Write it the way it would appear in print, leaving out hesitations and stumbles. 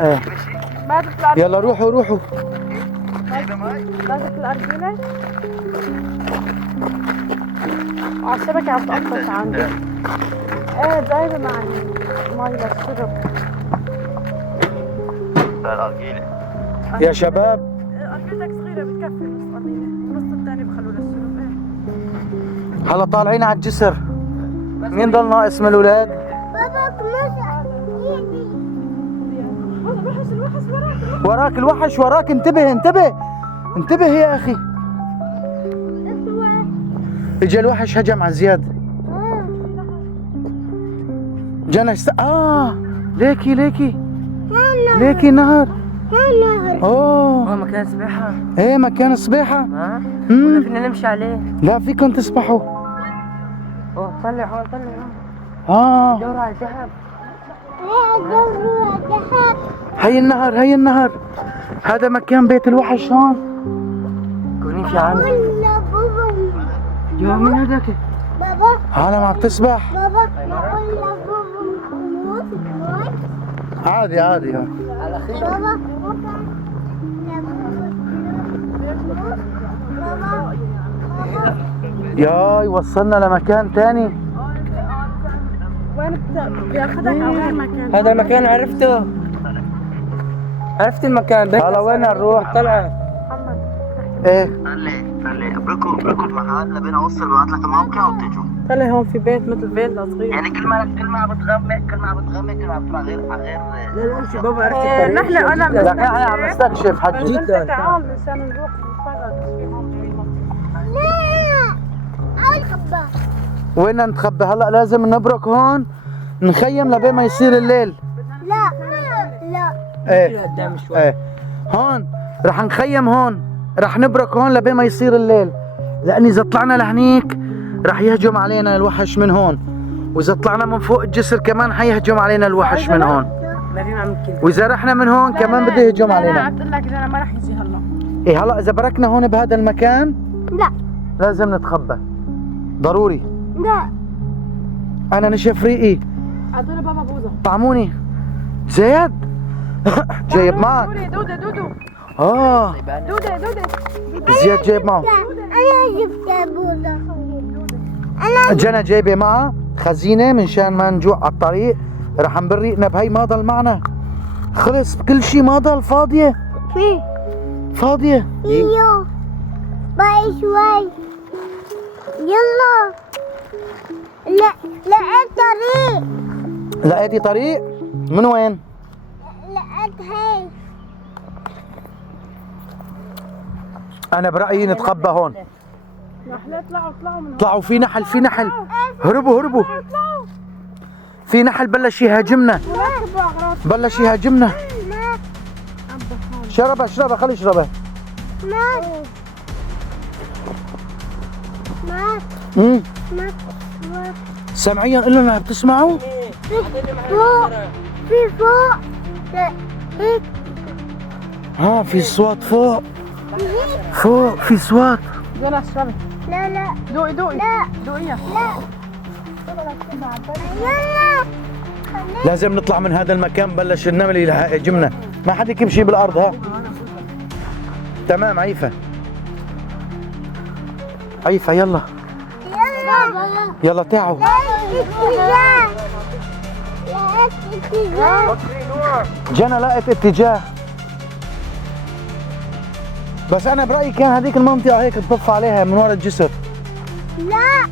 ايه يلا روحوا روحوا. لازم الأرجيلة على الشبكة عم تقطش عندي. ايه جايبة معي مي للشرب. الأرجيلة يا شباب أرجيلتك صغيرة بتكفي نص قليلة، النص الثاني بخلوه للشرب. ايه هلا طالعين على الجسر. مين ضل ناقص من الولاد؟ وراك الوحش وراك. انتبه انتبه انتبه يا اخي. اجى الوحش هجم على زياد. جانا ليكي ليكي نهر. اوه مكان سباحة. ايه مكان سباحة. ولا فينا نمشي عليه؟ لا فيكم تسبحوا. طلع هون طلع هون. دور على الذهب. هي النهر. هذا مكان بيت الوحش هون. كوني في عندك. يا مين هذاك؟ بابا عالم عم تسبح. بابا عادي عادي. بابا ياي وصلنا لمكان تاني. وين بياخذك على غير مكان؟ هذا المكان عرفته. عرفت المكان. هلا وين نروح؟ طلعت. محمد ايه خلي بركض المحل لبين اوصل ببعت لك الموقع وتجوا. خلي هون في بيت مثل فيلا صغير. يعني كل ما بتغمق كل ما بتطلع غير لا امشي بابا عرفت الطريق. نحن انا لكن احنا عم نستكشف حجي. جدا. تعال مشان نروح نتفرج ايش في هون بهالمنطقة. لا أول حبة وين نتخبى هلا؟ لازم نبرك هون نخيم لبين ما يصير الليل. لا لا ايه قدام شوي. ايه هون رح نخيم هون. رح نبرك هون لبين ما يصير الليل، لان اذا طلعنا لهنيك رح يهجم علينا الوحش من هون، واذا طلعنا من فوق الجسر كمان حيهجم علينا الوحش من هون، ما في معمل كده. واذا رحنا من هون كمان بده يهجم علينا. عم بقول لك انا ما رح يجي هلا. ايه هلا اذا بركنا هون بهذا المكان لا لازم نتخبى ضروري. لا انا نشف ريقي. هدول بابا بوزة. طعموني. زياد جايب معك. دودة دودة زياد جايب معه. أنا جبت بوزة. جنى جايبه معها خزينه منشان ما نجوع على الطريق. رح نبريقنا بهي ما ضل معنا. خلص كل شيء ما ضل فاضيه. فاضيه. ايوه باقي شوي. يلا لا لقيت طريق. لقيتي طريق؟ من وين؟ لقيت هي. انا برايي نتخبى هون. نحن طلعوا من هون. طلعوا في نحل. هربوا. في نحل بلش يهاجمنا. شربها خلي يشربها. مات سامعين لنا بتسمعوا؟ فوق في فوق هيك في صوت فوق في صوت. جنى اشربي. لا دوقي لا دوقيها. يلا لازم نطلع من هذا المكان. بلش النمل يهاجمنا. ما حد يمشي بالارض. ها تمام. عيفة يلا يلا تعوا. لا لقيت اتجاه. جنى لقت اتجاه. بس انا برايي كان هذيك المنطقه هيك تطف عليها من ورا الجسر. لا